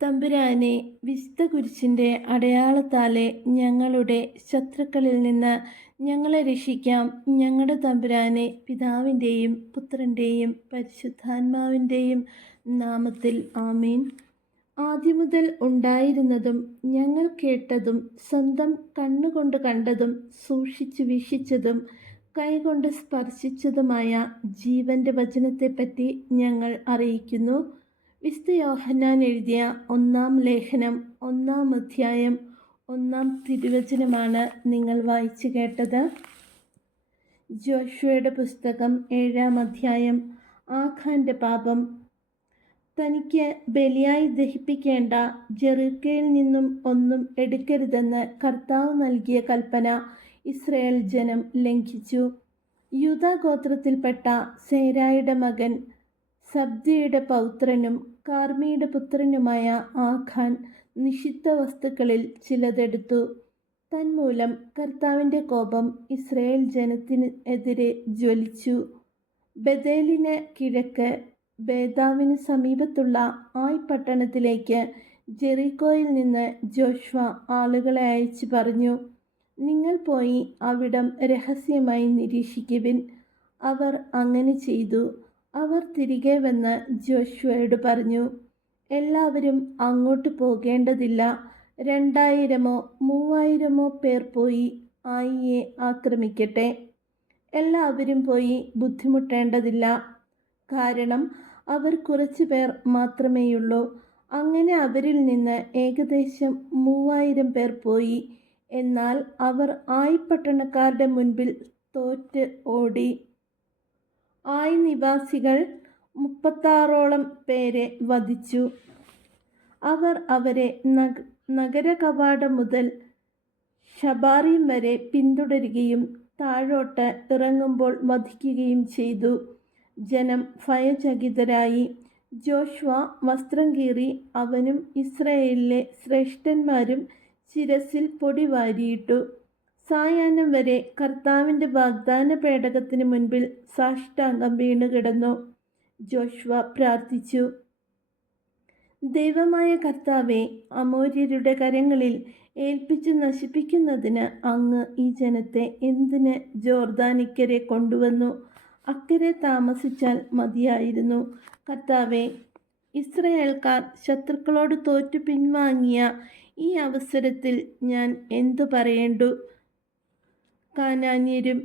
തമ്പുരാനെ, വിശുദ്ധ കുരിശിൻ്റെ അടയാളത്താലെ ഞങ്ങളുടെ ശത്രുക്കളിൽ നിന്ന് ഞങ്ങളെ രക്ഷിക്കാം. ഞങ്ങളുടെ തമ്പുരാനെ, പിതാവിൻ്റെയും പുത്രൻ്റെയും പരിശുദ്ധാത്മാവിൻ്റെയും നാമത്തിൽ ആമീൻ. ആദ്യമുതൽ ഉണ്ടായിരുന്നതും ഞങ്ങൾ കേട്ടതും സ്വന്തം കണ്ണുകൊണ്ട് കണ്ടതും സൂക്ഷിച്ചു വീക്ഷിച്ചതും കൈകൊണ്ട് സ്പർശിച്ചതുമായ ജീവൻ്റെ വചനത്തെപ്പറ്റി ഞങ്ങൾ അറിയിക്കുന്നു. വിശുദ്ധ യോഹന്നാൻ എഴുതിയ 1-ാം ലേഖനം 1-ാം അധ്യായം 1-ാം തിരുവചനമാണ് നിങ്ങൾ വായിച്ചു കേട്ടത്. ജോഷുവയുടെ പുസ്തകം 7-ാം അധ്യായം. ആഖാന്റെ പാപം. തനിക്ക് ബലിയായി ദഹിപ്പിക്കേണ്ട ജെറുക്കയിൽ നിന്നും ഒന്നും എടുക്കരുതെന്ന് കർത്താവ് നൽകിയ കൽപ്പന ഇസ്രായേൽ ജനം ലംഘിച്ചു. യൂദാ ഗോത്രത്തിൽപ്പെട്ട സേരായുടെ മകൻ സബ്ദിയുടെ പൗത്രനും കാർമിയുടെ പുത്രനുമായ ആഖാൻ നിഷിദ്ധ വസ്തുക്കളിൽ ചിലതെടുത്തു. തന്മൂലം കർത്താവിൻ്റെ കോപം ഇസ്രായേൽ ജനത്തിന് എതിരെ ജ്വലിച്ചു. ബഥേലിന് കിഴക്ക് ബേതാവിന് സമീപത്തുള്ള ആയ് പട്ടണത്തിലേക്ക് ജെറിക്കോയിൽ നിന്ന് ജോഷുവ ആളുകളെ അയച്ചു പറഞ്ഞു, നിങ്ങൾ പോയി അവിടം രഹസ്യമായി നിരീക്ഷിക്കുവിൻ. അവർ അങ്ങനെ ചെയ്തു. അവർ തിരികെ വന്ന് ജോഷുവയോട് പറഞ്ഞു, എല്ലാവരും അങ്ങോട്ട് പോകേണ്ടതില്ല. 2000-3000 പേർ പോയി ആയിയെ ആക്രമിക്കട്ടെ. എല്ലാവരും പോയി ബുദ്ധിമുട്ടേണ്ടതില്ല, കാരണം അവർ കുറച്ചു പേർ മാത്രമേയുള്ളൂ. അങ്ങനെ അവരിൽ നിന്ന് ഏകദേശം 3000 പേർ പോയി. എന്നാൽ അവർ ആയ് പട്ടണക്കാരുടെ മുൻപിൽ തോറ്റ് ഓടി. ആയ് നിവാസികൾ 36ഓളം പേരെ വധിച്ചു. അവർ അവരെ നഗര കവാടം മുതൽ ഷബാറീം വരെ പിന്തുടരുകയും താഴോട്ട് ഇറങ്ങുമ്പോൾ വധിക്കുകയും ചെയ്തു. ജനം ഭയചകിതരായി. ജോഷുവ വസ്ത്രം കീറി അവനും ഇസ്രായേലിലെ ശ്രേഷ്ഠന്മാരും ശിരസിൽ പൊടി വാരിയിട്ടു. സായാഹ്നം വരെ കർത്താവിൻ്റെ വാഗ്ദാന പേടകത്തിന് മുൻപിൽ സാഷ്ടാംഗം വീണുകിടന്നു. ജോഷുവ പ്രാർത്ഥിച്ചു, ദൈവമായ കർത്താവേ, അമോര്യരുടെ കരങ്ങളിൽ ഏൽപ്പിച്ച് നശിപ്പിക്കുന്നതിന് അങ്ങ് ഈ ജനത്തെ എന്തിന് ജോർദാനിക്കരെ കൊണ്ടുവന്നു? അക്കരെ താമസിച്ചാൽ മതിയായിരുന്നു. കർത്താവേ, ഇസ്രായേൽക്കാർ ശത്രുക്കളോട് തോറ്റു പിൻവാങ്ങിയ ഈ അവസരത്തിൽ ഞാൻ എന്തു പറയേണ്ടു? കാനാന്യരും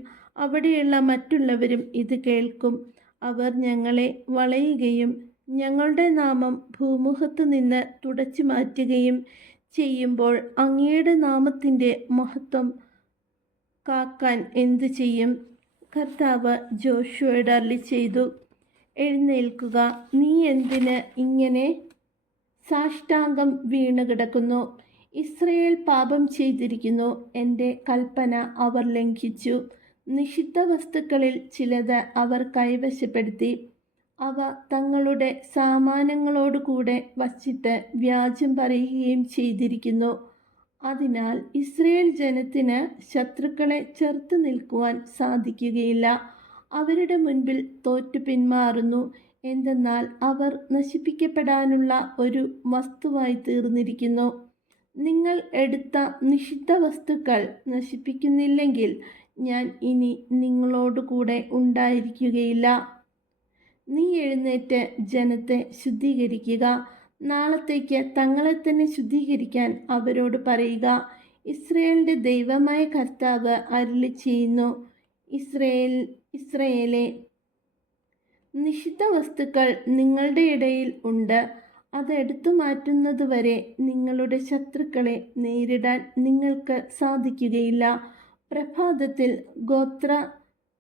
അവിടെയുള്ള മറ്റുള്ളവരും ഇത് കേൾക്കും. അവർ ഞങ്ങളെ വളയുകയും ഞങ്ങളുടെ നാമം ഭൂമുഖത്തു നിന്ന് തുടച്ചു മാറ്റുകയും ചെയ്യുമ്പോൾ അങ്ങയുടെ നാമത്തിൻ്റെ മഹത്വം കാക്കാൻ എന്തു ചെയ്യും? കർത്താവ് ജോഷുവയോട് അരുളിച്ചെയ്തു, എഴുന്നേൽക്കുക. നീ എന്തിന് ഇങ്ങനെ സാഷ്ടാംഗം വീണുകിടക്കുന്നു? ഇസ്രായേൽ പാപം ചെയ്തിരിക്കുന്നു. എൻ്റെ കൽപ്പന അവർ ലംഘിച്ചു. നിഷിദ്ധ വസ്തുക്കളിൽ ചിലത് അവർ കൈവശപ്പെടുത്തി. അവ തങ്ങളുടെ സാമാനങ്ങളോടുകൂടെ വച്ചിട്ട് വ്യാജം പറയുകയും ചെയ്തിരിക്കുന്നു. അതിനാൽ ഇസ്രായേൽ ജനത്തിന് ശത്രുക്കളെ ചെറുത്തു നിൽക്കുവാൻ സാധിക്കുകയില്ല. അവരുടെ മുൻപിൽ തോറ്റു പിന്മാറുന്നു. എന്തെന്നാൽ അവർ നശിപ്പിക്കപ്പെടാനുള്ള ഒരു വസ്തുവായി തീർന്നിരിക്കുന്നു. നിങ്ങൾ എടുത്ത നിഷിദ്ധ വസ്തുക്കൾ നശിപ്പിക്കുന്നില്ലെങ്കിൽ ഞാൻ ഇനി നിങ്ങളോടുകൂടെ ഉണ്ടായിരിക്കുകയില്ല. നീ എഴുന്നേറ്റ് ജനത്തെ ശുദ്ധീകരിക്കുക. നാളത്തേക്ക് തങ്ങളെ തന്നെ ശുദ്ധീകരിക്കാൻ അവരോട് പറയുക. ഇസ്രായേലിൻ്റെ ദൈവമായ കർത്താവ് അരുളിച്ചെയ്യുന്നു, ഇസ്രായേലേ, നിഷിദ്ധ വസ്തുക്കൾ നിങ്ങളുടെ ഇടയിൽ ഉണ്ട്. അത് എടുത്തു മാറ്റുന്നതുവരെ നിങ്ങളുടെ ശത്രുക്കളെ നേരിടാൻ നിങ്ങൾക്ക് സാധിക്കുകയില്ല. പ്രഭാതത്തിൽ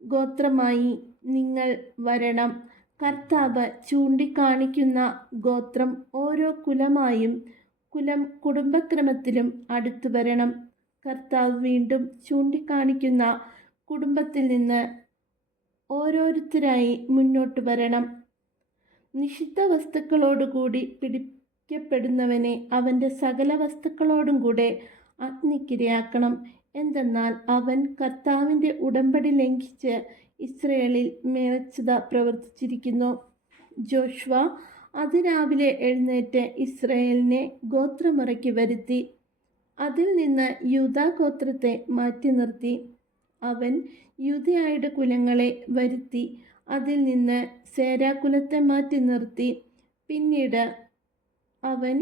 ഗോത്രമായി നിങ്ങൾ വരണം. കർത്താവ് ചൂണ്ടിക്കാണിക്കുന്ന ഗോത്രം ഓരോ കുലമായും കുടുംബക്രമത്തിലും അടുത്തു വരണം. കർത്താവ് വീണ്ടും ചൂണ്ടിക്കാണിക്കുന്ന കുടുംബത്തിൽ നിന്ന് ഓരോരുത്തരായി മുന്നോട്ട് വരണം. നിഷിദ്ധ വസ്തുക്കളോടുകൂടി പിടിക്കപ്പെടുന്നവനെ അവൻ്റെ സകല വസ്തുക്കളോടും കൂടെ അഗ്നിക്കിരയാക്കണം. എന്തെന്നാൽ അവൻ കർത്താവിൻ്റെ ഉടമ്പടി ലംഘിച്ച് ഇസ്രായേലിൽ മേലച്ഛത പ്രവർത്തിച്ചിരിക്കുന്നു. ജോഷുവ അതിരാവിലെ എഴുന്നേറ്റ് ഇസ്രായേലിനെ ഗോത്രമുറയ്ക്ക് വരുത്തി. അതിൽ നിന്ന് യൂദാ ഗോത്രത്തെ മാറ്റി നിർത്തി. അവൻ യൂദയായുടെ കുലങ്ങളെ വരുത്തി. അതിൽ നിന്ന് സേരാകുലത്തെ മാറ്റി നിർത്തി. പിന്നീട് അവൻ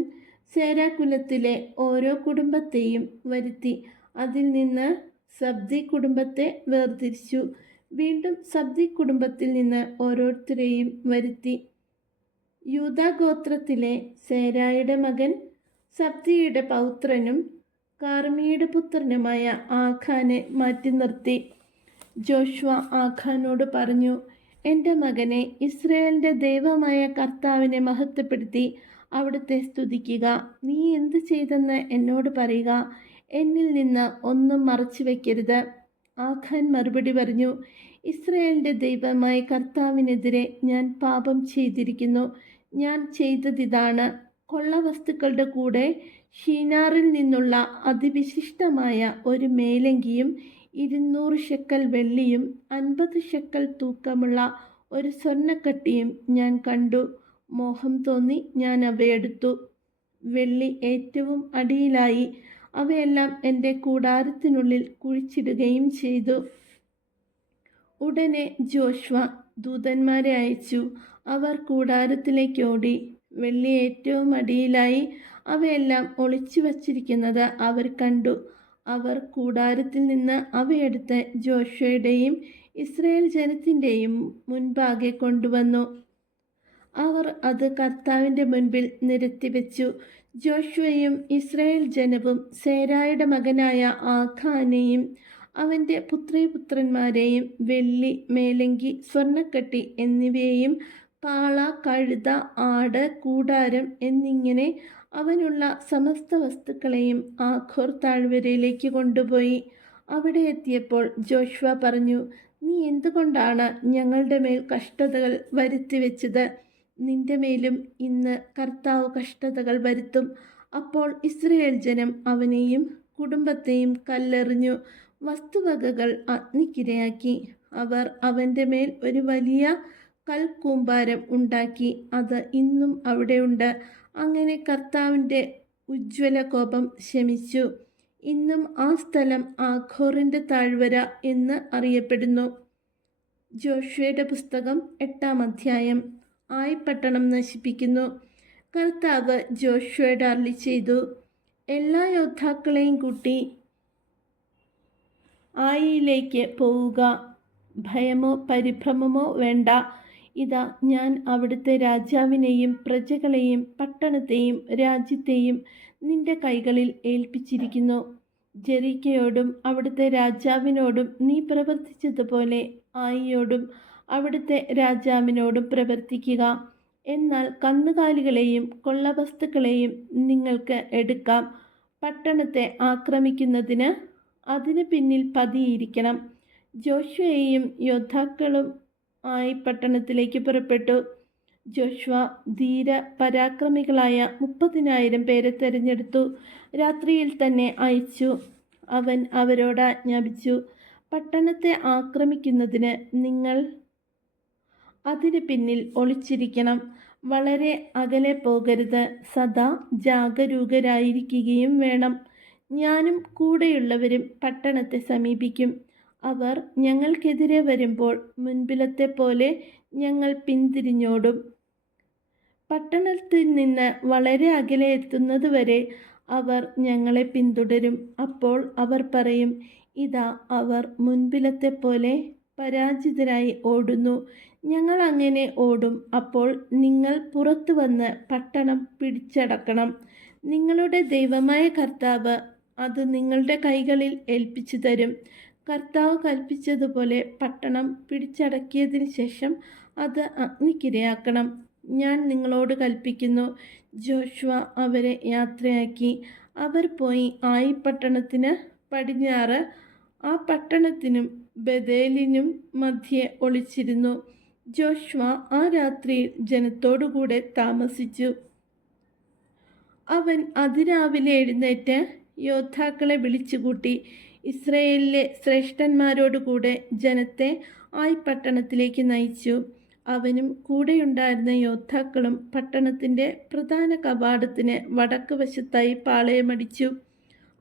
സേരാകുലത്തിലെ ഓരോ കുടുംബത്തെയും വരുത്തി. അതിൽ നിന്ന് സബ്ദി കുടുംബത്തെ വേർതിരിച്ചു. വീണ്ടും സബ്ദി കുടുംബത്തിൽ നിന്ന് ഓരോരുത്തരെയും വരുത്തി. യൂദാ ഗോത്രത്തിലെ സേരായുടെ മകൻ സബ്ദിയുടെ പൗത്രനും കാർമിയുടെ പുത്രനുമായ ആഖാനെ മാറ്റി നിർത്തി. ജോഷ്വ ആഖാനോട് പറഞ്ഞു, എൻ്റെ മകനെ, ഇസ്രായേലിൻ്റെ ദൈവമായ കർത്താവിനെ മഹത്വപ്പെടുത്തി അവിടുത്തെ സ്തുതിക്കുക. നീ എന്ത് ചെയ്തെന്ന് എന്നോട് പറയുക. എന്നിൽ നിന്ന് ഒന്നും മറച്ചു വയ്ക്കരുത്. ആഖാൻ മറുപടി പറഞ്ഞു, ഇസ്രായേലിൻ്റെ ദൈവമായ കർത്താവിനെതിരെ ഞാൻ പാപം ചെയ്തിരിക്കുന്നു. ഞാൻ ചെയ്തതിതാണ്: കൊള്ളവസ്തുക്കളുടെ കൂടെ ഷീനാറിൽ നിന്നുള്ള അതിവിശിഷ്ടമായ ഒരു മേലങ്കിയും 200 ഷെക്കൽ വെള്ളിയും 50 ഷെക്കൽ തൂക്കമുള്ള ഒരു സ്വർണ്ണക്കട്ടിയും ഞാൻ കണ്ടു. മോഹം തോന്നി ഞാൻ അവയെടുത്തു. വെള്ളി ഏറ്റവും അടിയിലായി. അവയെല്ലാം എൻ്റെ കൂടാരത്തിനുള്ളിൽ കുഴിച്ചിടുകയും ചെയ്തു. ഉടനെ ജോഷ്വ ദൂതന്മാരെ അയച്ചു. അവർ കൂടാരത്തിലേക്ക് ഓടി. വെള്ളി ഏറ്റവും അടിയിലായി. അവയെല്ലാം ഒളിച്ചു വച്ചിരിക്കുന്നത് അവർ കണ്ടു. അവർ കൂടാരത്തിൽ നിന്ന് അവയെടുത്ത് ജോഷ്വയുടെയും ഇസ്രായേൽ ജനത്തിൻ്റെയും മുൻപാകെ കൊണ്ടുവന്നു. അവർ അത് കർത്താവിൻ്റെ മുൻപിൽ നിരത്തിവെച്ചു. ജോഷ്വയും ഇസ്രായേൽ ജനവും സേരായുടെ മകനായ ആഖാനെയും അവൻ്റെ പുത്രീപുത്രന്മാരെയും വെള്ളി, മേലങ്കി, സ്വർണ്ണക്കട്ടി എന്നിവയെയും കാള, കഴുത, ആട്, കൂടാരം എന്നിങ്ങനെ അവനുള്ള സമസ്ത വസ്തുക്കളെയും ആഖോർ താഴ്വരയിലേക്ക് കൊണ്ടുപോയി. അവിടെ എത്തിയപ്പോൾ ജോഷ്വ പറഞ്ഞു, നീ എന്തുകൊണ്ടാണ് ഞങ്ങളുടെ മേൽ കഷ്ടതകൾ വരുത്തിവെച്ചത്? നിന്റെ മേലും ഇന്ന് കർത്താവ് കഷ്ടതകൾ വരുത്തും. അപ്പോൾ ഇസ്രായേൽ ജനം അവനെയും കുടുംബത്തെയും കല്ലെറിഞ്ഞു വസ്തുവകകൾ അഗ്നിക്കിരയാക്കി. അവർ അവൻ്റെ മേൽ ഒരു വലിയ കൽക്കൂമ്പാരം ഉണ്ടാക്കി. അത് ഇന്നും അവിടെയുണ്ട്. അങ്ങനെ കർത്താവിൻ്റെ ഉജ്ജ്വല കോപം ശമിച്ചു. ഇന്നും ആ സ്ഥലം ആഖോറിൻ്റെ താഴ്വര എന്ന് അറിയപ്പെടുന്നു. ജോഷ്വയുടെ പുസ്തകം 8-ാം അധ്യായം. ആയി പട്ടണം നശിപ്പിക്കുന്നു. കർത്താവ് ജോഷ്വയോട് അരുളി ചെയ്തു, എല്ലാ യോദ്ധാക്കളെയും കൂട്ടി ആയിയിലേക്ക് പോവുക. ഭയമോ പരിഭ്രമമോ വേണ്ട. ഇതാ, ഞാൻ അവിടുത്തെ രാജാവിനെയും പ്രജകളെയും പട്ടണത്തെയും രാജ്യത്തെയും നിന്റെ കൈകളിൽ ഏൽപ്പിച്ചിരിക്കുന്നു. ജെറിക്കയോടും അവിടുത്തെ രാജാവിനോടും നീ പ്രവർത്തിച്ചതുപോലെ ആയിയോടും അവിടുത്തെ രാജാവിനോടും പ്രവർത്തിക്കുക. എന്നാൽ കന്നുകാലികളെയും കൊള്ളവസ്തുക്കളെയും നിങ്ങൾക്ക് എടുക്കാം. പട്ടണത്തെ ആക്രമിക്കുന്നതിന് അതിന് പിന്നിൽ പതിയിരിക്കണം. ജോഷ്വയും യോദ്ധാക്കളും ആയി പട്ടണത്തിലേക്ക് പുറപ്പെട്ടു. ജോഷ്വ ധീര പരാക്രമികളായ 30,000 പേരെ തെരഞ്ഞെടുത്തു. രാത്രിയിൽ തന്നെ അയച്ചു. അവൻ അവരോട് ആജ്ഞാപിച്ചു, പട്ടണത്തെ ആക്രമിക്കുന്നതിന് നിങ്ങൾ അതിന് പിന്നിൽ ഒളിച്ചിരിക്കണം. വളരെ അകലെ പോകരുത്. സദാ ജാഗരൂകരായിരിക്കുകയും വേണം. ഞാനും കൂടെയുള്ളവരും പട്ടണത്തെ സമീപിക്കും. അവർ ഞങ്ങൾക്കെതിരെ വരുമ്പോൾ മുൻപിലത്തെ പോലെ ഞങ്ങൾ പിന്തിരിഞ്ഞോടും. പട്ടണത്തിൽ നിന്ന് വളരെ അകലെ എത്തുന്നതുവരെ അവർ ഞങ്ങളെ പിന്തുടരും. അപ്പോൾ അവർ പറയും, ഇതാ, അവർ മുൻപിലത്തെ പോലെ പരാജിതരായി ഓടുന്നു. ഞങ്ങൾ അങ്ങനെ ഓടും. അപ്പോൾ നിങ്ങൾ പുറത്തു വന്ന് പട്ടണം പിടിച്ചടക്കണം. നിങ്ങളുടെ ദൈവമായ കർത്താവ് അത് നിങ്ങളുടെ കൈകളിൽ ഏൽപ്പിച്ചു തരും. കർത്താവ് കൽപ്പിച്ചതുപോലെ പട്ടണം പിടിച്ചടക്കിയതിന് ശേഷം അത് അഗ്നിക്കിരയാക്കണം. ഞാൻ നിങ്ങളോട് കൽപ്പിക്കുന്നു. ജോഷ്വ അവരെ യാത്രയാക്കി. അവർ പോയി ആയി പട്ടണത്തിന് പടിഞ്ഞാറ് ആ പട്ടണത്തിനും ബഥേലിനും മധ്യേ ഒളിച്ചിരുന്നു. ജോഷ്വ ആ രാത്രിയിൽ ജനത്തോടുകൂടെ താമസിച്ചു. അവൻ അതിരാവിലെ എഴുന്നേറ്റ് യോദ്ധാക്കളെ വിളിച്ചുകൂട്ടി. ഇസ്രായേലിലെ ശ്രേഷ്ഠന്മാരോടുകൂടെ ജനത്തെ ആയി പട്ടണത്തിലേക്ക് നയിച്ചു. അവനും കൂടെയുണ്ടായിരുന്ന യോദ്ധാക്കളും പട്ടണത്തിൻ്റെ പ്രധാന കവാടത്തിന് വടക്ക് വശത്തായി പാളയമടിച്ചു.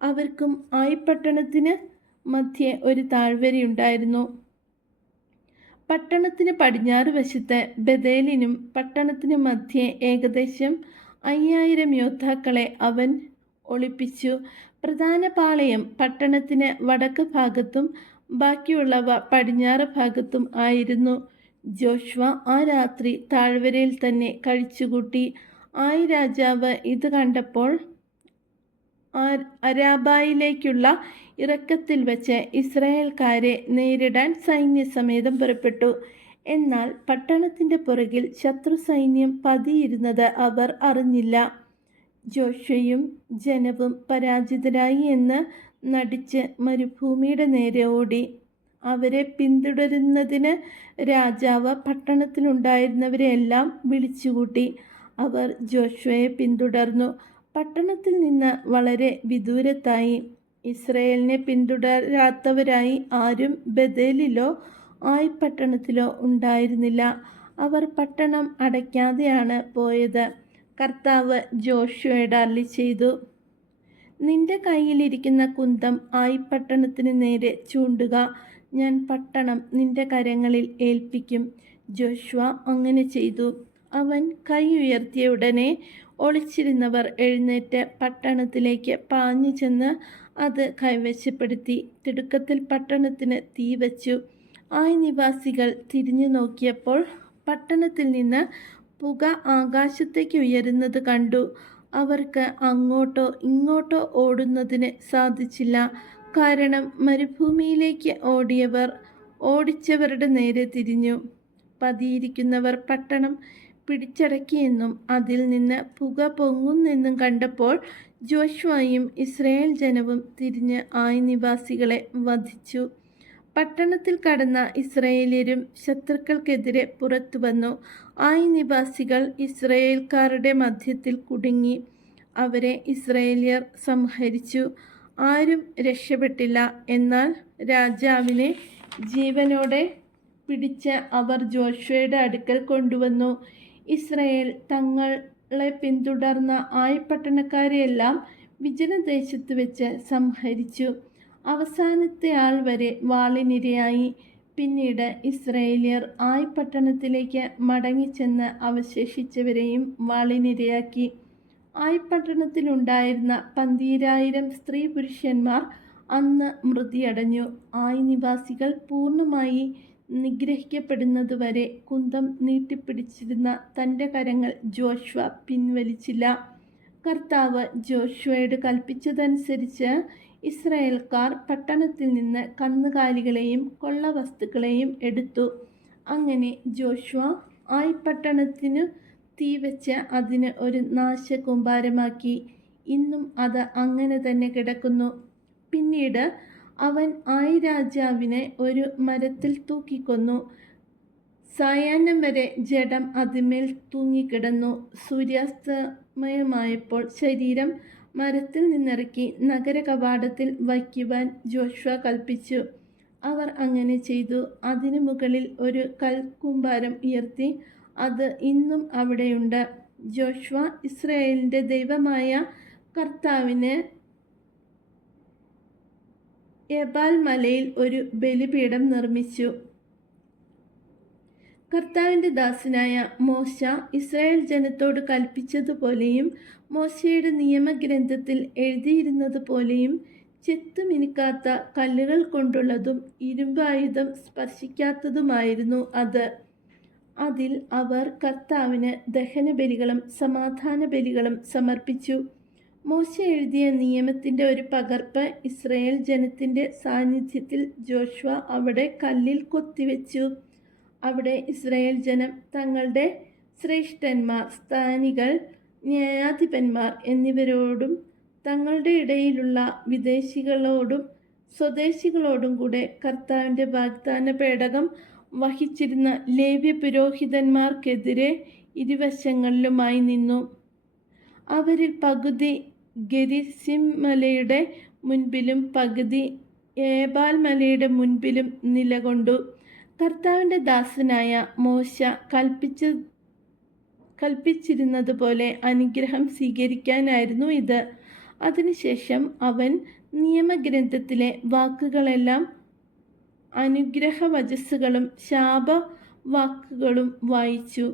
അവർക്കും ആയിപ്പട്ടണത്തിന് മധ്യേ ഒരു താഴ്വരയുണ്ടായിരുന്നു. പട്ടണത്തിന് പടിഞ്ഞാറ് വശത്ത് ബഥേലിനും പട്ടണത്തിന് മധ്യേ ഏകദേശം 5000 യോദ്ധാക്കളെ അവൻ ഒളിപ്പിച്ചു. പ്രധാന പാളയം പട്ടണത്തിന് വടക്ക് ഭാഗത്തും ബാക്കിയുള്ളവ പടിഞ്ഞാറ് ഭാഗത്തും ആയിരുന്നു. ജോഷ്വ ആ രാത്രി താഴ്വരയിൽ തന്നെ കഴിച്ചുകൂട്ടി. ആയി രാജാവ് ഇത് കണ്ടപ്പോൾ അരാബയിലേക്കുള്ള ഇറക്കത്തിൽ വച്ച് ഇസ്രായേൽക്കാരെ നേരിടാൻ സൈന്യസമേതം പുറപ്പെട്ടു. എന്നാൽ പട്ടണത്തിൻ്റെ പുറകിൽ ശത്രു സൈന്യം പതിയിരുന്നത് അവർ അറിഞ്ഞില്ല. ജോഷ്വയും ജനവും പരാജിതരായി എന്ന് നടിച്ച് മരുഭൂമിയുടെ നേരെ ഓടി. അവരെ പിന്തുടരുന്നതിന് രാജാവ് പട്ടണത്തിലുണ്ടായിരുന്നവരെയെല്ലാം വിളിച്ചുകൂട്ടി. അവർ ജോഷ്വയെ പിന്തുടർന്നു. പട്ടണത്തിൽ നിന്ന് വളരെ വിദൂരത്തായി. ഇസ്രായേലിനെ പിന്തുടരാത്തവരായി ആരും ബഥേലിലോ ആയിപ്പട്ടണത്തിലോ ഉണ്ടായിരുന്നില്ല. അവർ പട്ടണം അടയ്ക്കാതെയാണ് പോയത്. കർത്താവ് ജോഷ്വയോട് അരുളിച്ചെയ്തു, നിന്റെ കയ്യിലിരിക്കുന്ന കുന്തം ആയിപ്പട്ടണത്തിന് നേരെ ചൂണ്ടുക. ഞാൻ പട്ടണം നിന്റെ കരങ്ങളിൽ ഏൽപ്പിക്കും. ജോഷ്വ അങ്ങനെ ചെയ്തു. അവൻ കൈ ഉയർത്തിയ ഉടനെ ഒളിച്ചിരുന്നവർ എഴുന്നേറ്റ് പട്ടണത്തിലേക്ക് പാഞ്ഞു ചെന്ന് അത് കൈവശപ്പെടുത്തി. തിടുക്കത്തിൽ പട്ടണത്തിന് തീ വച്ചു. ആയി നിവാസികൾ തിരിഞ്ഞു നോക്കിയപ്പോൾ പട്ടണത്തിൽ നിന്ന് പുക ആകാശത്തേക്ക് ഉയരുന്നത് കണ്ടു. അവർക്ക് അങ്ങോട്ടോ ഇങ്ങോട്ടോ ഓടുന്നതിന് സാധിച്ചില്ല. കാരണം മരുഭൂമിയിലേക്ക് ഓടിയവർ ഓടിച്ചവരുടെ നേരെ തിരിഞ്ഞു. പതിയിരിക്കുന്നവർ പട്ടണം പിടിച്ചടക്കിയെന്നും അതിൽ നിന്ന് പുക പൊങ്ങുന്നെന്നും കണ്ടപ്പോൾ ജോഷ്വയും ഇസ്രായേൽ ജനവും തിരിഞ്ഞ് ആയി നിവാസികളെ വധിച്ചു. പട്ടണത്തിൽ കടന്ന ഇസ്രായേല്യരും ശത്രുക്കൾക്കെതിരെ പുറത്തു വന്നു. ആയി നിവാസികൾ ഇസ്രായേൽക്കാരുടെ മധ്യത്തിൽ കുടുങ്ങി. അവരെ ഇസ്രായേല്യർ സംഹരിച്ചു. ആരും രക്ഷപ്പെട്ടില്ല. എന്നാൽ രാജാവിനെ ജീവനോടെ പിടിച്ച് അവർ ജോഷ്വയുടെ അടുക്കൽ കൊണ്ടുവന്നു. ഇസ്രായേൽ തങ്ങളെ പിന്തുടർന്ന ആയിപ്പട്ടണക്കാരെയെല്ലാം വിജനദേശത്ത് വെച്ച് സംഹരിച്ചു. അവസാനത്തെ ആൾ വരെ വാളിനിരയായി. പിന്നീട് ഇസ്രായേല്യർ ആയിപ്പട്ടണത്തിലേക്ക് മടങ്ങിച്ചെന്ന് അവശേഷിച്ചവരെയും വാളിനിരയാക്കി. ആയിപ്പട്ടണത്തിലുണ്ടായിരുന്ന 12000 സ്ത്രീ പുരുഷന്മാർ അന്ന് മൃതിയടഞ്ഞു. ആയി നിവാസികൾ പൂർണ്ണമായി നിഗ്രഹിക്കപ്പെടുന്നതുവരെ കുന്തം നീട്ടിപ്പിടിച്ചിരുന്ന തൻ്റെ കരങ്ങൾ ജോഷ്വ പിൻവലിച്ചില്ല. കർത്താവ് ജോഷ്വയോട് കൽപ്പിച്ചതനുസരിച്ച് ഇസ്രായേൽക്കാർ പട്ടണത്തിൽ നിന്ന് കന്നുകാലികളെയും കൊള്ളവസ്തുക്കളെയും എടുത്തു. അങ്ങനെ ജോഷ്വ ആയിപ്പട്ടണത്തിനു തീ വെച്ച് അതിന് ഒരു നാശകൂമ്പാരമാക്കി. ഇന്നും അത് അങ്ങനെ തന്നെ കിടക്കുന്നു. പിന്നീട് അവൻ ആയി രാജാവിനെ ഒരു മരത്തിൽ തൂക്കിക്കൊന്നു. സായാഹ്നം വരെ ജഡം അതിന്മേൽ തൂങ്ങിക്കിടന്നു. സൂര്യാസ്തമയമായപ്പോൾ ശരീരം മരത്തിൽ നിന്നിറക്കി നഗര കവാടത്തിൽ വയ്ക്കുവാൻ ജോഷ്വ കൽപ്പിച്ചു. അവർ അങ്ങനെ ചെയ്തു. അതിനു മുകളിൽ ഒരു കൽക്കൂമ്പാരം ഉയർത്തി. അത് ഇന്നും അവിടെയുണ്ട്. ജോഷ്വ ഇസ്രായേലിൻ്റെ ദൈവമായ കർത്താവിന് എബാൽ മലയിൽ ഒരു ബലിപീഠം നിർമ്മിച്ചു. കർത്താവിൻ്റെ ദാസനായ മോശ ഇസ്രായേൽ ജനത്തോട് കൽപ്പിച്ചതുപോലെയും മോശയുടെ നിയമഗ്രന്ഥത്തിൽ എഴുതിയിരുന്നതുപോലെയും ചെത്തുമിനുക്കാത്ത കല്ലുകൾ കൊണ്ടുള്ളതും ഇരുമ്പായുധം സ്പർശിക്കാത്തതുമായിരുന്നു അത്. അതിൽ അവർ കർത്താവിന് ദഹനബലികളും സമാധാന ബലികളും സമർപ്പിച്ചു. മോശ എഴുതിയ നിയമത്തിൻ്റെ ഒരു പകർപ്പ് ഇസ്രായേൽ ജനത്തിൻ്റെ സാന്നിധ്യത്തിൽ ജോഷ്വ അവിടെ കല്ലിൽ കൊത്തിവെച്ചു. അവിടെ ഇസ്രായേൽ ജനം തങ്ങളുടെ ശ്രേഷ്ഠന്മാർ, സ്ഥാനികൾ, ന്യായാധിപന്മാർ എന്നിവരോടും തങ്ങളുടെ ഇടയിലുള്ള വിദേശികളോടും സ്വദേശികളോടും കൂടെ കർത്താവിൻ്റെ വാഗ്ദാന പേടകം വഹിച്ചിരുന്ന ലേവ്യ പുരോഹിതന്മാർക്കെതിരെ ഇരുവശങ്ങളിലുമായി നിന്നു. അവരിൽ പകുതി ഗെരിസിം മലയുടെ മുൻപിലും പകുതി ഏബാൽ മലയുടെ മുൻപിലും നിലകൊണ്ടു. കർത്താവിൻ്റെ ദാസനായ മോശ കൽപ്പിച്ചിരുന്നതുപോലെ അനുഗ്രഹം സ്വീകരിക്കാനായിരുന്നു ഇത്. അതിനുശേഷം അവൻ നിയമഗ്രന്ഥത്തിലെ വാക്കുകളെല്ലാം അനുഗ്രഹവചസ്സുകളും ശാപവാക്കുകളും വായിച്ചു.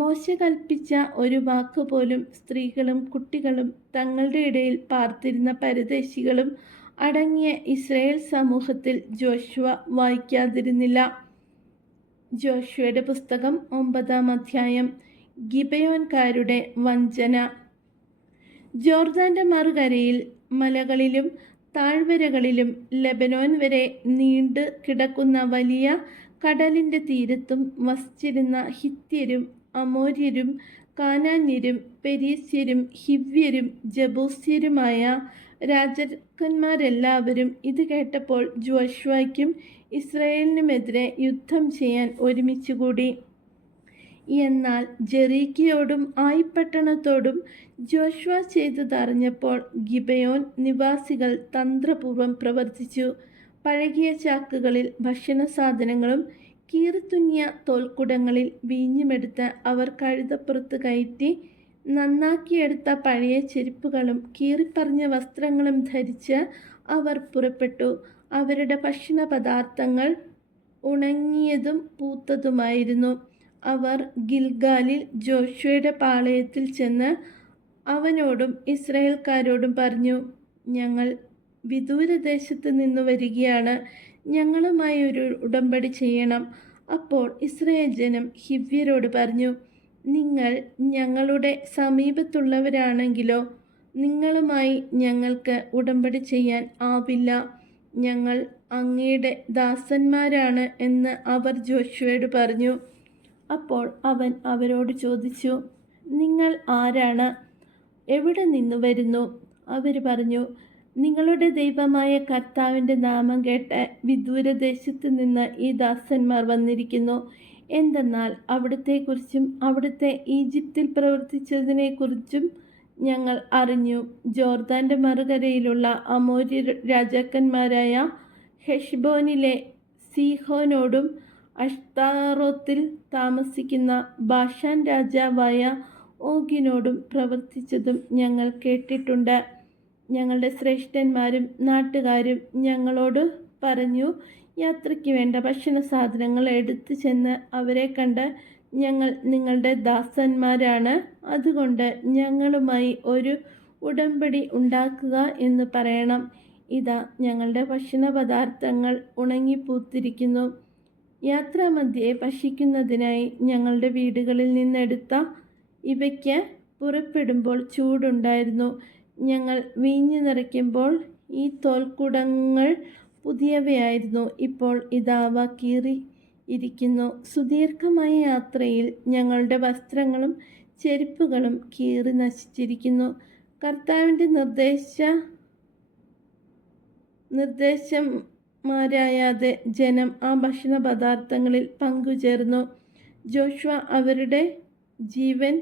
മോശ കൽപ്പിച്ച ഒരു വാക്കുപോലും സ്ത്രീകളും കുട്ടികളും തങ്ങളുടെ ഇടയിൽ പാർത്തിരുന്ന പരദേശികളും അടങ്ങിയ ഇസ്രായേൽ സമൂഹത്തിൽ ജോഷുവ വായിക്കാതിരുന്നില്ല. ജോഷുവയുടെ പുസ്തകം 9-ാം അധ്യായം. ഗിബെയോൻകാരുടെ വഞ്ചന. ജോർദാന്റെ മറുകരയിൽ മലകളിലും താഴ്വരകളിലും ലെബനോൻ വരെ നീണ്ടു കിടക്കുന്ന വലിയ കടലിൻ്റെ തീരത്തും വസിച്ചിരുന്ന ഹിത്യരും അമോര്യരും കാനാന്യരും പെരീസ്യരും ഹിവ്യരും ജബൂസ്യരുമായ രാജാക്കന്മാരെല്ലാവരും ഇത് കേട്ടപ്പോൾ ജോഷുവയ്ക്കും ഇസ്രായേലിനുമെതിരെ യുദ്ധം ചെയ്യാൻ ഒരുമിച്ചുകൂടി. എന്നാൽ ജെറീക്കയോടും ആയിപ്പട്ടണത്തോടും ജോഷുവ ചെയ്തതറിഞ്ഞപ്പോൾ ഗിബെയോൻ നിവാസികൾ തന്ത്രപൂർവം പ്രവർത്തിച്ചു. പഴകിയ ചാക്കുകളിൽ ഭക്ഷണസാധനങ്ങളും കീറിത്തുന്നിയ തോൽക്കുടങ്ങളിൽ വീഞ്ഞുമെടുത്ത് അവർ കഴുതപ്പുറത്ത് കയറ്റി നന്നാക്കിയെടുത്ത പഴയ ചെരുപ്പുകളും കീറിപ്പറിഞ്ഞ വസ്ത്രങ്ങളും ധരിച്ച് അവർ പുറപ്പെട്ടു. അവരുടെ ഭക്ഷണപദാർത്ഥങ്ങൾ ഉണങ്ങിയതും പൂത്തതുമായിരുന്നു. അവർ ഗിൽഗാലിൽ ജോഷുവയുടെ പാളയത്തിൽ ചെന്ന് അവനോടും ഇസ്രായേൽക്കാരോടും പറഞ്ഞു, ഞങ്ങൾ വിദൂരദേശത്ത് നിന്ന് വരികയാണ്, ഞങ്ങളുമായി ഒരു ഉടമ്പടി ചെയ്യണം. അപ്പോൾ ഇസ്രായേൽ ജനം ഹിവ്യരോട് പറഞ്ഞു, നിങ്ങൾ ഞങ്ങളുടെ സമീപത്തുള്ളവരാണെങ്കിലോ നിങ്ങളുമായി ഞങ്ങൾക്ക് ഉടമ്പടി ചെയ്യാൻ ആവില്ല. ഞങ്ങൾ അങ്ങയുടെ ദാസന്മാരാണ് എന്ന് അവർ ജോഷുവയോട് പറഞ്ഞു. അപ്പോൾ അവൻ അവരോട് ചോദിച്ചു, നിങ്ങൾ ആരാണ്? എവിടെ നിന്ന് വരുന്നു? അവർ പറഞ്ഞു, നിങ്ങളുടെ ദൈവമായ കർത്താവിൻ്റെ നാമം കേട്ട് വിദൂരദേശത്ത് നിന്ന് ഈ ദാസന്മാർ വന്നിരിക്കുന്നു. എന്തെന്നാൽ അവിടുത്തെക്കുറിച്ചും അവിടുത്തെ ഈജിപ്തിൽ പ്രവർത്തിച്ചതിനെക്കുറിച്ചും ഞങ്ങൾ അറിഞ്ഞു. ജോർദാൻ്റെ മറുകരയിലുള്ള അമോര്യ രാജാക്കന്മാരായ ഹെഷ്ബോനിലെ സീഹോനോടും അഷ്താറോത്തിൽ താമസിക്കുന്ന ബാഷാൻ രാജാവായ ഓഗിനോടും പ്രവർത്തിച്ചതും ഞങ്ങൾ കേട്ടിട്ടുണ്ട്. ഞങ്ങളുടെ ശ്രേഷ്ഠന്മാരും നാട്ടുകാരും ഞങ്ങളോട് പറഞ്ഞു, യാത്രയ്ക്ക് വേണ്ട ഭക്ഷണ സാധനങ്ങൾ എടുത്തു ചെന്ന് അവരെ കണ്ട്, ഞങ്ങൾ നിങ്ങളുടെ ദാസന്മാരാണ്, അതുകൊണ്ട് ഞങ്ങളുമായി ഒരു ഉടമ്പടി ഉണ്ടാക്കുക എന്ന് പറയണം. ഇതാ ഞങ്ങളുടെ ഭക്ഷണ പദാർത്ഥങ്ങൾ ഉണങ്ങിപ്പൂത്തിരിക്കുന്നു. യാത്രാമധ്യേ ഭക്ഷിക്കുന്നതിനായി ഞങ്ങളുടെ വീടുകളിൽ നിന്നെടുത്ത ഇവയ്ക്ക് പുറപ്പെടുമ്പോൾ ചൂടുണ്ടായിരുന്നു. ഞങ്ങൾ വീഞ്ഞു നിറയ്ക്കുമ്പോൾ ഈ തോൽക്കുടങ്ങൾ പുതിയവയായിരുന്നു. ഇപ്പോൾ ഇതാവ കീറി ഇരിക്കുന്നു. സുദീർഘമായ യാത്രയിൽ ഞങ്ങളുടെ വസ്ത്രങ്ങളും ചെരുപ്പുകളും കീറി നശിച്ചിരിക്കുന്നു. കർത്താവിൻ്റെ നിർദ്ദേശമാരായാതെ ജനം ആ ഭക്ഷണ പദാർത്ഥങ്ങളിൽ പങ്കുചേർന്നു. ജോഷുവ അവരുടെ ജീവൻ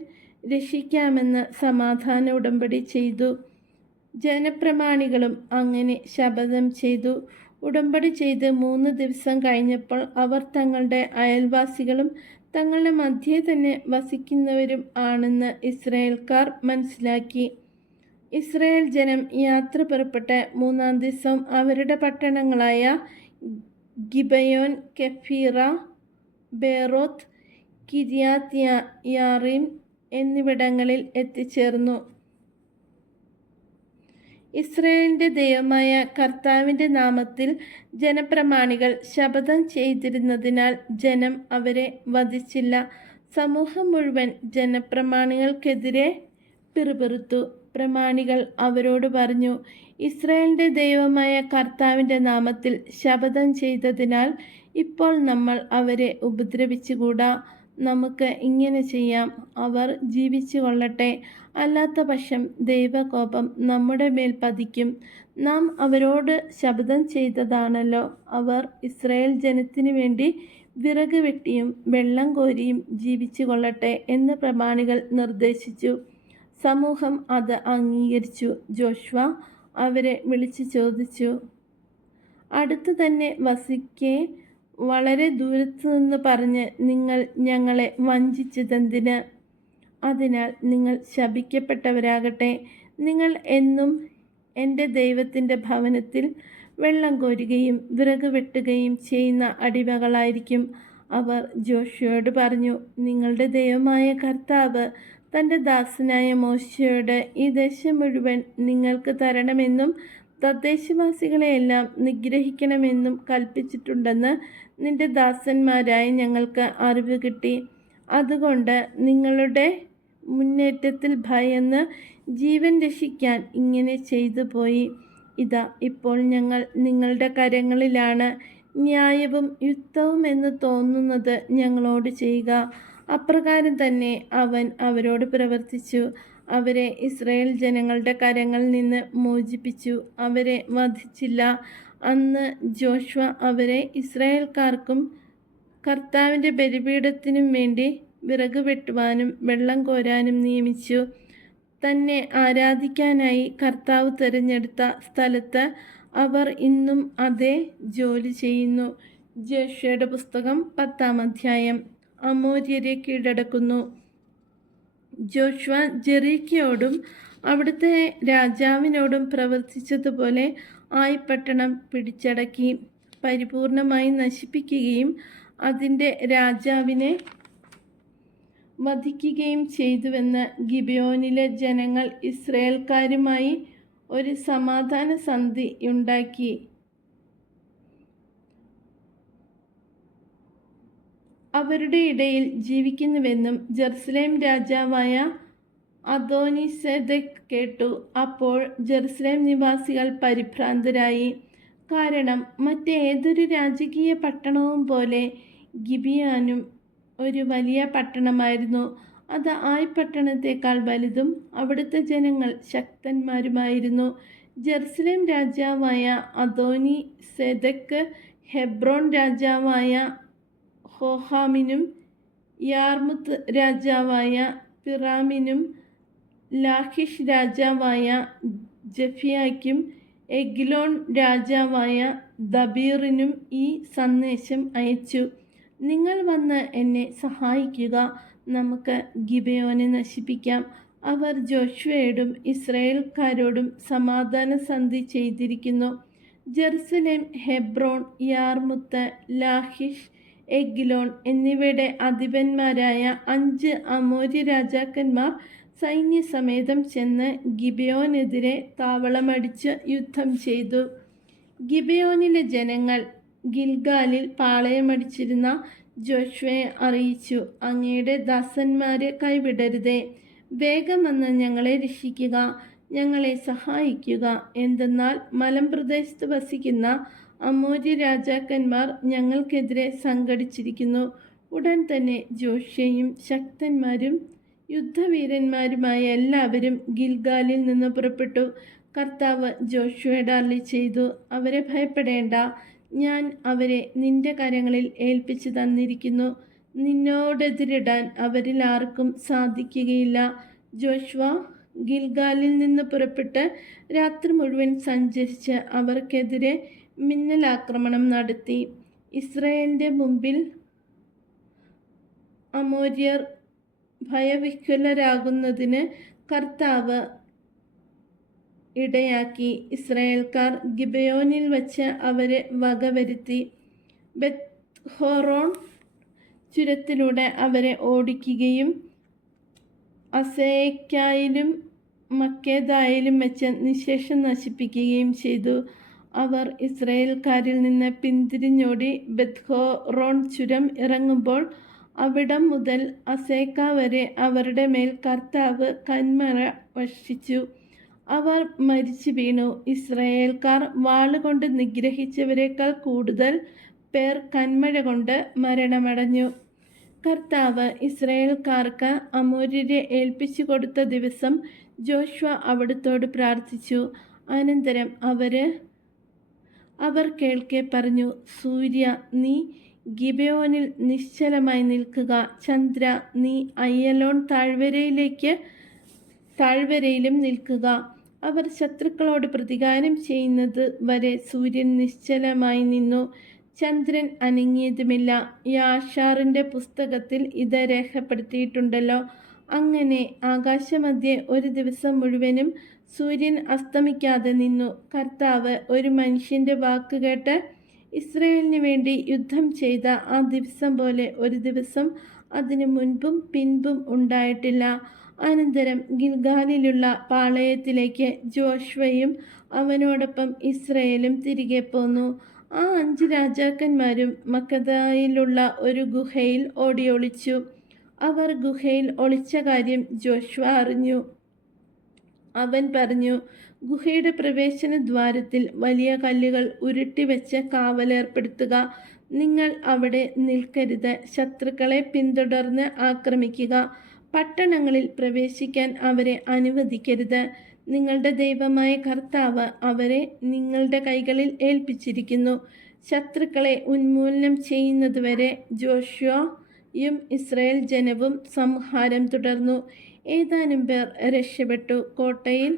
രക്ഷിക്കാമെന്ന് സമാധാന ഉടമ്പടി ചെയ്തു. ജനപ്രമാണികളും അങ്ങനെ ശപഥം ചെയ്തു. ഉടമ്പടി ചെയ്ത് 3 ദിവസം കഴിഞ്ഞപ്പോൾ അവർ തങ്ങളുടെ അയൽവാസികളും തങ്ങളുടെ മധ്യേ തന്നെ വസിക്കുന്നവരും ആണെന്ന് ഇസ്രായേൽക്കാർ മനസ്സിലാക്കി. ഇസ്രായേൽ ജനം യാത്ര പുറപ്പെട്ട് 3-ാം ദിവസം അവരുടെ പട്ടണങ്ങളായ ഗിബയോൻ, കെഫീറ, ബേറോത്ത്, കിര്യാത്ത് യാറീം എന്നിവിടങ്ങളിൽ എത്തിച്ചേർന്നു. ഇസ്രായേലിൻ്റെ ദൈവമായ കർത്താവിൻ്റെ നാമത്തിൽ ജനപ്രമാണികൾ ശപഥം ചെയ്തിരുന്നതിനാൽ ജനം അവരെ വധിച്ചില്ല. സമൂഹം മുഴുവൻ ജനപ്രമാണികൾക്കെതിരെ പിറുപിറുത്തു. പ്രമാണികൾ അവരോട് പറഞ്ഞു, ഇസ്രായേലിൻ്റെ ദൈവമായ കർത്താവിൻ്റെ നാമത്തിൽ ശപഥം ചെയ്തതിനാൽ ഇപ്പോൾ നമ്മൾ അവരെ ഉപദ്രവിച്ചുകൂടാ. നമുക്ക് ഇങ്ങനെ ചെയ്യാം, അവർ ജീവിച്ചു കൊള്ളട്ടെ, അല്ലാത്ത പക്ഷം ദൈവകോപം നമ്മുടെ മേൽ പതിക്കും. നാം അവരോട് ശപഥം ചെയ്തതാണല്ലോ. അവർ ഇസ്രായേൽ ജനത്തിനു വേണ്ടി വിറക് വെട്ടിയും വെള്ളം കോരിയും ജീവിച്ചു കൊള്ളട്ടെ എന്ന് പ്രമാണികൾ നിർദ്ദേശിച്ചു. സമൂഹം അത് അംഗീകരിച്ചു. ജോഷുവ അവരെ വിളിച്ചു ചോദിച്ചു, അടുത്തു തന്നെ വസിക്കെ വളരെ ദൂരത്തു നിന്ന് പറഞ്ഞ് നിങ്ങൾ ഞങ്ങളെ വഞ്ചിച്ചതെന്തിന്? അതിനാൽ നിങ്ങൾ ശപിക്കപ്പെട്ടവരാകട്ടെ. നിങ്ങൾ എന്നും എൻ്റെ ദൈവത്തിൻ്റെ ഭവനത്തിൽ വെള്ളം കോരുകയും വിറക് വെട്ടുകയും ചെയ്യുന്ന അടിമകളായിരിക്കും. അവർ ജോഷുവയോട് പറഞ്ഞു, നിങ്ങളുടെ ദൈവമായ കർത്താവ് തൻ്റെ ദാസനായ മോശെയോട് ഈ ദേശം മുഴുവൻ നിങ്ങൾക്ക് തരണമെന്നും തദ്ദേശവാസികളെയെല്ലാം നിഗ്രഹിക്കണമെന്നും കൽപ്പിച്ചിട്ടുണ്ടെന്ന് നിന്റെ ദാസന്മാരായ ഞങ്ങൾക്ക് അറിവ് കിട്ടി. അതുകൊണ്ട് നിങ്ങളുടെ മുന്നേറ്റത്തിൽ ഭയന്ന് ജീവൻ രക്ഷിക്കാൻ ഇങ്ങനെ ചെയ്തു പോയി. ഇതാ ഇപ്പോൾ ഞങ്ങൾ നിങ്ങളുടെ കരങ്ങളിലാണ്. ന്യായവും യുക്തവും എന്ന് തോന്നുന്നത് ഞങ്ങളോട് ചെയ്യുക. അപ്രകാരം തന്നെ അവൻ അവരോട് പ്രവർത്തിച്ചു. അവരെ ഇസ്രായേൽ ജനങ്ങളുടെ കരങ്ങളിൽ നിന്ന് മോചിപ്പിച്ചു. അവരെ വധിച്ചില്ല. അന്ന് ജോഷുവ അവരെ ഇസ്രായേൽക്കാർക്കും കർത്താവിൻ്റെ ബലിപീഠത്തിനും വേണ്ടി വിറക് വെട്ടുവാനും വെള്ളം കോരാനും നിയമിച്ചു. തന്നെ ആരാധിക്കാനായി കർത്താവ് തിരഞ്ഞെടുത്ത സ്ഥലത്ത് അവർ ഇന്നും അതേ ജോലി ചെയ്യുന്നു. ജോഷുവയുടെ പുസ്തകം 10-ാം അധ്യായം. അമോര്യരെ കീഴടക്കുന്നു. ജോഷുവ ജെറീക്കയോടും അവിടുത്തെ രാജാവിനോടും പ്രവർത്തിച്ചതുപോലെ ആയി പട്ടണം പിടിച്ചടക്കി പരിപൂർണമായി നശിപ്പിക്കുകയും അതിൻ്റെ രാജാവിനെ വധിക്കുകയും ചെയ്തുവെന്ന് ഗിബെയോനിലെ ജനങ്ങൾ ഇസ്രായേൽക്കാരുമായി ഒരു സമാധാന സന്ധി ഉണ്ടാക്കി. അവരുടെ ഇടയിൽ ജീവിക്കുന്നുവെന്നും ജെറുസലേം രാജാവായ അദോനിസേദെക്ക് കേട്ടു. അപ്പോൾ ജെറുസലേം നിവാസികൾ പരിഭ്രാന്തരായി. കാരണം മറ്റേതൊരു രാജകീയ പട്ടണവും പോലെ ഗിബിയോനും ഒരു വലിയ പട്ടണമായിരുന്നു. അത് ആയി പട്ടണത്തേക്കാൾ വലുതും അവിടുത്തെ ജനങ്ങൾ ശക്തന്മാരുമായിരുന്നു. ജെറുസലേം രാജാവായ അദോനിസേദെക്ക് ഹെബ്രോൻ രാജാവായ ഹോഹാമിനും യാർമുത്ത് രാജാവായ പിറാമിനും ലാഖിഷ് രാജാവായ ജഫിയായ്ക്കും എഗ്ലോൺ രാജാവായ ദബീറിനും ഈ സന്ദേശം അയച്ചു. നിങ്ങൾ വന്ന് എന്നെ സഹായിക്കുക. നമുക്ക് ഗിബെയോനെ നശിപ്പിക്കാം. അവർ ജോഷുവയോടും ഇസ്രായേൽക്കാരോടും സമാധാന സന്ധി ചെയ്തിരിക്കുന്നു. ജെറുസലേം, ഹെബ്രോൺ, യാർമുത്ത്, ലാഖിഷ്, എഗ്ലോൺ എന്നിവയുടെ അധിപന്മാരായ 5 അമോര്യ രാജാക്കന്മാർ സൈന്യസമേതം ചെന്ന് ഗിബെയോനെതിരെ താവളമടിച്ച് യുദ്ധം ചെയ്തു. ഗിബെയോനിലെ ജനങ്ങൾ ഗിൽഗാലിൽ പാളയമടിച്ചിരുന്ന ജോഷുവയെ അറിയിച്ചു, അങ്ങയുടെ ദാസന്മാരെ കൈവിടരുതേ. വേഗം വന്ന് ഞങ്ങളെ രക്ഷിക്കുക, ഞങ്ങളെ സഹായിക്കുക. എന്തെന്നാൽ മലമ്പ്രദേശത്ത് വസിക്കുന്ന അമോര്യ രാജാക്കന്മാർ ഞങ്ങൾക്കെതിരെ സംഘടിച്ചിരിക്കുന്നു. ഉടൻ തന്നെ ജോഷുവയും ശക്തന്മാരും യുദ്ധവീരന്മാരുമായ എല്ലാവരും ഗിൽഗാലിൽ നിന്ന് പുറപ്പെട്ടു. കർത്താവ് ജോഷുവയോട് അരുളിച്ചെയ്തു, അവരെ ഭയപ്പെടേണ്ട. ഞാൻ അവരെ നിന്റെ കരങ്ങളിൽ ഏൽപ്പിച്ചു തന്നിരിക്കുന്നു. നിന്നോടെതിരിടാൻ അവരിൽ ആർക്കും സാധിക്കുകയില്ല. ജോഷുവ ഗിൽഗാലിൽ നിന്ന് പുറപ്പെട്ട് രാത്രി മുഴുവൻ സഞ്ചരിച്ച് അവർക്കെതിരെ മിന്നലാക്രമണം നടത്തി. ഇസ്രായേലിൻ്റെ മുമ്പിൽ അമോര്യർ ഭയവിഹ്വലരാകുന്നതിന് കർത്താവ് ഇടയാക്കി. ഇസ്രായേൽക്കാർ ഗിബെയോനിൽ വച്ച് അവരെ വകവരുത്തി. ബെത്ത്ഹോറോൺ ചുരത്തിലൂടെ അവരെ ഓടിക്കുകയും അസേക്കായിലും മക്കേദായിലും വെച്ച് നിശേഷം നശിപ്പിക്കുകയും ചെയ്തു. അവർ ഇസ്രായേൽക്കാരിൽ നിന്ന് പിന്തിരിഞ്ഞോടി ബെത്ത്ഹോറോൺ ചുരം ഇറങ്ങുമ്പോൾ അവിടം മുതൽ അസേക്ക വരെ അവരുടെ മേൽ കർത്താവ് കന്മഴ വർഷിച്ചു. അവർ മരിച്ചു വീണു. ഇസ്രായേൽക്കാർ വാളുകൊണ്ട് നിഗ്രഹിച്ചവരെക്കാൾ കൂടുതൽ പേർ കന്മഴ കൊണ്ട് മരണമടഞ്ഞു. കർത്താവ് ഇസ്രായേൽക്കാർക്ക് അമോര്യരെ ഏൽപ്പിച്ചു കൊടുത്ത ദിവസം ജോഷുവ അവിടുത്തോട് പ്രാർത്ഥിച്ചു. അനന്തരം അവർ കേൾക്കെ പറഞ്ഞു, സൂര്യ, നീ ഗിബെയോനിൽ നിശ്ചലമായി നിൽക്കുക. ചന്ദ്ര, നീ അയ്യലോൺ താഴ്വരയിലും നിൽക്കുക. അവർ ശത്രുക്കളോട് പ്രതികാരം ചെയ്യുന്നത് വരെ സൂര്യൻ നിശ്ചലമായി നിന്നു. ചന്ദ്രൻ അനങ്ങിയതുമില്ല. യാഷാറിൻ്റെ പുസ്തകത്തിൽ ഇത് രേഖപ്പെടുത്തിയിട്ടുണ്ടല്ലോ. അങ്ങനെ ആകാശമധ്യേ ഒരു ദിവസം മുഴുവനും സൂര്യൻ അസ്തമിക്കാതെ നിന്നു. കർത്താവ് ഒരു മനുഷ്യൻ്റെ വാക്കുകേട്ട് ഇസ്രായേലിന് വേണ്ടി യുദ്ധം ചെയ്ത ആ ദിവസം പോലെ ഒരു ദിവസം അതിനു മുൻപും പിൻപും ഉണ്ടായിട്ടില്ല. അനന്തരം ഗിൽഗാലിലുള്ള പാളയത്തിലേക്ക് ജോഷ്വയും അവനോടൊപ്പം ഇസ്രായേലും തിരികെ പോന്നു. ആ 5 രാജാക്കന്മാരും മക്കദയിലുള്ള ഒരു ഗുഹയിൽ ഓടിയൊളിച്ചു. അവർ ഗുഹയിൽ ഒളിച്ച കാര്യം ജോഷ്വ അറിഞ്ഞു. അവൻ പറഞ്ഞു, ഗുഹയുടെ പ്രവേശന ദ്വാരത്തിൽ വലിയ കല്ലുകൾ ഉരുട്ടിവെച്ച് കാവലേർപ്പെടുത്തുക. നിങ്ങൾ അവിടെ നിൽക്കരുത്. ശത്രുക്കളെ പിന്തുടർന്ന് ആക്രമിക്കുക. പട്ടണങ്ങളിൽ പ്രവേശിക്കാൻ അവരെ അനുവദിക്കരുത്. നിങ്ങളുടെ ദൈവമായ കർത്താവ് അവരെ നിങ്ങളുടെ കൈകളിൽ ഏൽപ്പിച്ചിരിക്കുന്നു. ശത്രുക്കളെ ഉന്മൂലനം ചെയ്യുന്നതുവരെ ജോഷ്വയും ഇസ്രായേൽ ജനവും സംഹാരം തുടർന്നു. ഏതാനും പേർ രക്ഷപ്പെട്ടു കോട്ടയിൽ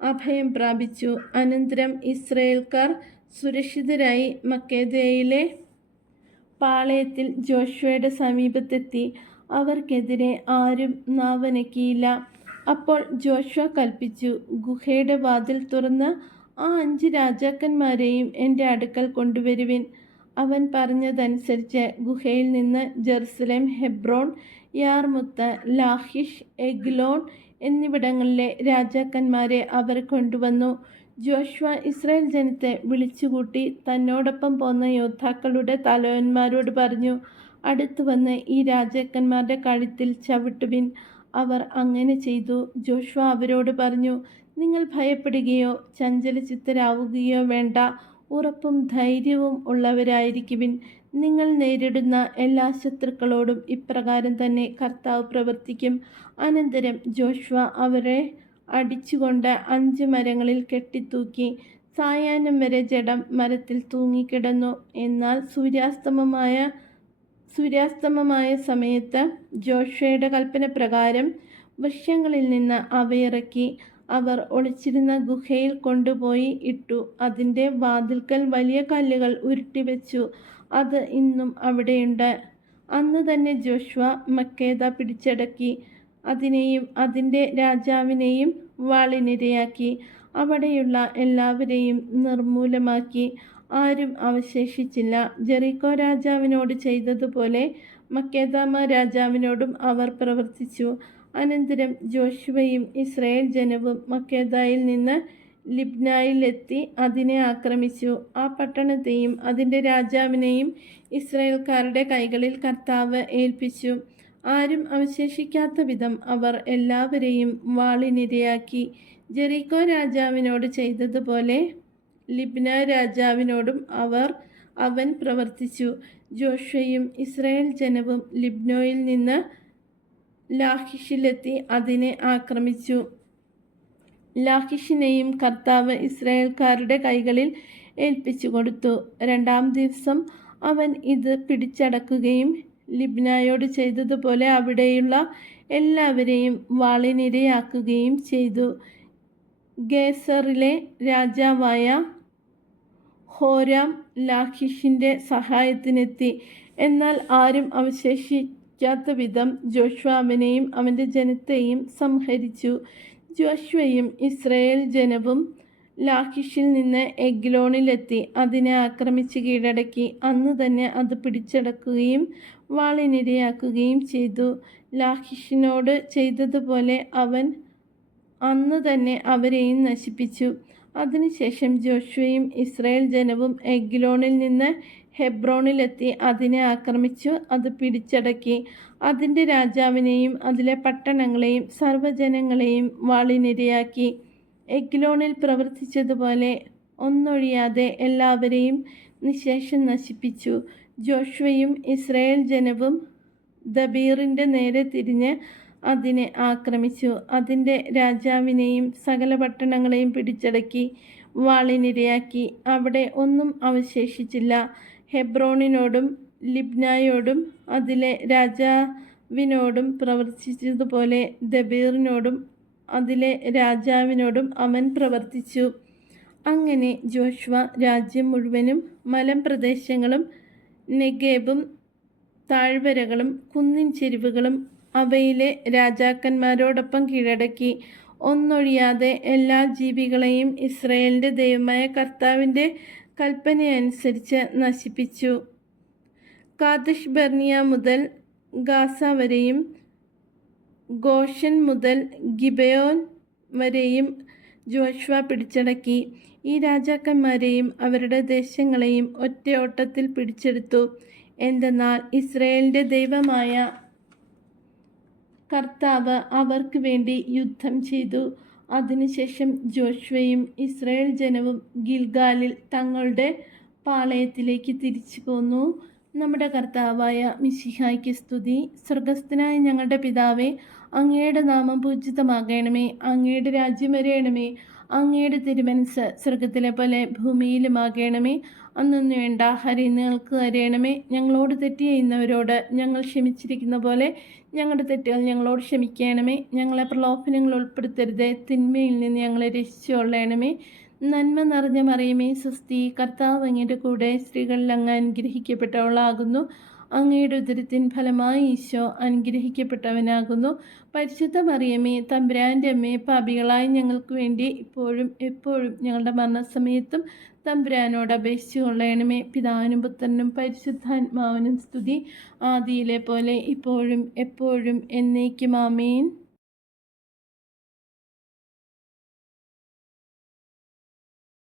അഭയം പ്രാപിച്ചു. അനന്തരം ഇസ്രായേൽക്കാർ സുരക്ഷിതരായി മക്കേദയിലെ പാളയത്തിൽ ജോഷ്വയുടെ സമീപത്തെത്തി. അവർക്കെതിരെ ആരും നാവനക്കിയില്ല. അപ്പോൾ ജോഷ്വ കൽപ്പിച്ചു, ഗുഹയുടെ വാതിൽ തുറന്ന് ആ 5 രാജാക്കന്മാരെയും എൻ്റെ അടുക്കൽ കൊണ്ടുവരുവിൻ. അവൻ പറഞ്ഞതനുസരിച്ച് ഗുഹയിൽ നിന്ന് ജെറുസലേം, ഹെബ്രോൺ, യാർമുത്ത്, ലാഹിഷ്, എഗ്ലോൺ എന്നിവിടങ്ങളിലെ രാജാക്കന്മാരെ അവർ കൊണ്ടുവന്നു. ജോഷ്വ ഇസ്രായേൽ ജനത്തെ വിളിച്ചുകൂട്ടി തന്നോടൊപ്പം പോന്ന യോദ്ധാക്കളുടെ തലവന്മാരോട് പറഞ്ഞു, അടുത്തു വന്ന് ഈ രാജാക്കന്മാരുടെ കഴുത്തിൽ ചവിട്ടുവിൻ. അവർ അങ്ങനെ ചെയ്തു. ജോഷ്വ അവരോട് പറഞ്ഞു, നിങ്ങൾ ഭയപ്പെടുകയോ ചഞ്ചലചിത്തരാവുകയോ വേണ്ട. ഉറപ്പും ധൈര്യവും ഉള്ളവരായിരിക്കുവിൻ. നിങ്ങൾ നേരിടുന്ന എല്ലാ ശത്രുക്കളോടും ഇപ്രകാരം തന്നെ കർത്താവ് പ്രവർത്തിക്കും. അനന്തരം ജോഷ്വ അവരെ അടിച്ചുകൊണ്ട് 5 മരങ്ങളിൽ കെട്ടിത്തൂക്കി. സായാഹ്നം വരെ ജഡം മരത്തിൽ തൂങ്ങിക്കിടന്നു. എന്നാൽ സൂര്യാസ്തമമായ സമയത്ത് ജോഷ്വയുടെ കൽപ്പന പ്രകാരം വൃക്ഷങ്ങളിൽ നിന്ന് അവയിറക്കി അവർ ഒളിച്ചിരുന്ന ഗുഹയിൽ കൊണ്ടുപോയി ഇട്ടു. അതിൻ്റെ വാതിൽക്കൽ വലിയ കല്ലുകൾ ഉരുട്ടിവെച്ചു. അത് ഇന്നും അവിടെയുണ്ട്. അന്ന് തന്നെ ജോഷ്വ മക്കേദ പിടിച്ചടക്കി. അതിനെയും അതിൻ്റെ രാജാവിനെയും വാളിനിരയാക്കി. അവിടെയുള്ള എല്ലാവരെയും നിർമൂലമാക്കി. ആരും അവശേഷിച്ചില്ല. ജെറിക്കോ രാജാവിനോട് ചെയ്തതുപോലെ മക്കേദാമ രാജാവിനോടും അവർ പ്രവർത്തിച്ചു. അനന്തരം ജോഷ്വയും ഇസ്രായേൽ ജനവും മക്കേദയിൽ നിന്ന് ലിബ്നായിലെത്തി അതിനെ ആക്രമിച്ചു. ആ പട്ടണത്തെയും അതിൻ്റെ രാജാവിനെയും ഇസ്രായേൽക്കാരുടെ കൈകളിൽ കർത്താവ് ഏൽപ്പിച്ചു. ആരും അവശേഷിക്കാത്ത വിധം അവർ എല്ലാവരെയും വാളിനിരയാക്കി. ജെറിക്കോ രാജാവിനോട് ചെയ്തതുപോലെ ലിബ്ന രാജാവിനോടും അവൻ പ്രവർത്തിച്ചു. ജോഷ്വയും ഇസ്രായേൽ ജനവും ലിബ്നോയിൽ നിന്ന് ലാഹിഷിലെത്തി അതിനെ ആക്രമിച്ചു. ലാഹിഷിനെയും കർത്താവ് ഇസ്രായേൽക്കാരുടെ കൈകളിൽ ഏൽപ്പിച്ചു കൊടുത്തു. 2-ാം ദിവസം അവൻ ഇത് പിടിച്ചടക്കുകയും ലിബ്നായോട് ചെയ്തതുപോലെ അവിടെയുള്ള എല്ലാവരെയും വാളിനിരയാക്കുകയും ചെയ്തു. ഗേസറിലെ രാജാവായ ഹോരാം ലാഖിഷിൻ്റെ സഹായത്തിനെത്തി. എന്നാൽ ആരും അവശേഷിക്കാത്ത വിധം ജോഷ്വ അവനെയും അവൻ്റെ ജനത്തെയും സംഹരിച്ചു. ജോഷ്വയും ഇസ്രായേൽ ജനവും ലാഖിഷിൽ നിന്ന് എഗ്ലോണിലെത്തി അതിനെ ആക്രമിച്ച് കീഴടക്കി. അന്ന് തന്നെ അത് പിടിച്ചടക്കുകയും വാളിനിരയാക്കുകയും ചെയ്തു. ലാഖിഷിനോട് ചെയ്തതുപോലെ അവൻ അന്ന് തന്നെ അവരെയും നശിപ്പിച്ചു. അതിനുശേഷം ജോഷ്വയും ഇസ്രായേൽ ജനവും എഗ്ലോണിൽ നിന്ന് ഹെബ്രോണിലെത്തി അതിനെ ആക്രമിച്ചു അത് പിടിച്ചടക്കി. അതിൻ്റെ രാജാവിനെയും അതിലെ പട്ടണങ്ങളെയും സർവ്വജനങ്ങളെയും വാളിനിരയാക്കി. എഗ്ലോണിൽ പ്രവർത്തിച്ചതുപോലെ ഒന്നൊഴിയാതെ എല്ലാവരെയും നിശേഷം നശിപ്പിച്ചു. ജോഷ്വയും ഇസ്രായേൽ ജനവും ദബീറിൻ്റെ നേരെ തിരിഞ്ഞ് അതിനെ ആക്രമിച്ചു. അതിൻ്റെ രാജാവിനെയും സകല പട്ടണങ്ങളെയും പിടിച്ചടക്കി വാളിനിരയാക്കി. അവിടെ ഒന്നും അവശേഷിച്ചില്ല. ഹെബ്രോണിനോടും ലിബ്നായോടും അതിലെ രാജാവിനോടും പ്രവർത്തിച്ചതുപോലെ ദബീറിനോടും അതിലെ രാജാവിനോടും അവൻ പ്രവർത്തിച്ചു. അങ്ങനെ ജോഷ്വ രാജ്യം മുഴുവനും മലമ്പ്രദേശങ്ങളും നെഗേബും താഴ്വരകളും കുന്നിൻ ചെരിവുകളും അവയിലെ രാജാക്കന്മാരോടൊപ്പം കീഴടക്കി. ഒന്നൊഴിയാതെ എല്ലാ ജീവികളെയും ഇസ്രായേലിൻ്റെ ദൈവമായ കർത്താവിൻ്റെ കൽപ്പനയനുസരിച്ച് നശിപ്പിച്ചു. കാദഷ് ബർണിയ മുതൽ ഗാസ വരെയും ഗോഷൻ മുതൽ ഗിബെയോൻ വരെയും ജോഷ്വ പിടിച്ചടക്കി. ഈ രാജാക്കന്മാരെയും അവരുടെ ദേശങ്ങളെയും ഒറ്റയോട്ടത്തിൽ പിടിച്ചെടുത്തു. എന്തെന്നാൽ ഇസ്രായേലിൻ്റെ ദൈവമായ കർത്താവ് അവർക്ക് വേണ്ടി യുദ്ധം ചെയ്തു. അതിനുശേഷം ജോഷ്വയും ഇസ്രായേൽ ജനവും ഗിൽഗാലിൽ തങ്ങളുടെ പാളയത്തിലേക്ക് തിരിച്ചു പോന്നു. നമ്മുടെ കർത്താവായ മിശിഹായ്ക്ക് സ്തുതി. സ്വർഗസ്ഥനായ ഞങ്ങളുടെ പിതാവേ, അങ്ങയുടെ നാമം പൂജിതമാകണമേ. അങ്ങയുടെ രാജ്യം വരയണമേ. അങ്ങയുടെ തിരുമനസ്സ് സ്വർഗത്തിലെ പോലെ ഭൂമിയിലുമാകണമേ. അന്നൊന്നു വേണ്ട ആഹാരം ഇന്ന് ഞങ്ങൾക്ക് തരയണമേ. ഞങ്ങളോട് തെറ്റ് ചെയ്യുന്നവരോട് ഞങ്ങൾ ക്ഷമിച്ചിരിക്കുന്ന പോലെ ഞങ്ങളുടെ തെറ്റുകൾ ഞങ്ങളോട് ക്ഷമിക്കണമേ. ഞങ്ങളെ പ്രലോഭനങ്ങൾ ഉൾപ്പെടുത്തരുതേ, തിന്മയിൽ നിന്ന് ഞങ്ങളെ രക്ഷിച്ചുകൊള്ളണമേ. നന്മ നിറഞ്ഞ മറിയമേ സ്വസ്തി, കർത്താവ് അങ്ങയുടെ കൂടെ സ്ത്രീകളിൽ അങ്ങ് അനുഗ്രഹിക്കപ്പെട്ടവളാകുന്നു. അങ്ങയുടെ ഉദരത്തിൻ ഫലമായി ഈശോ അനുഗ്രഹിക്കപ്പെട്ടവനാകുന്നു. പരിശുദ്ധ മറിയമേ തമ്പുരാൻ്റെ അമ്മേ, പാപികളായ ഞങ്ങൾക്ക് വേണ്ടി ഇപ്പോഴും എപ്പോഴും ഞങ്ങളുടെ മരണസമയത്തും തമ്പുരാനോട് അപേക്ഷിച്ചു കൊള്ളണമേ. പിതാവിനും പുത്രനും പരിശുദ്ധാത്മാവിനും സ്തുതി, ആദിയിലെ പോലെ ഇപ്പോഴും എപ്പോഴും എന്നേക്കും ആമേൻ.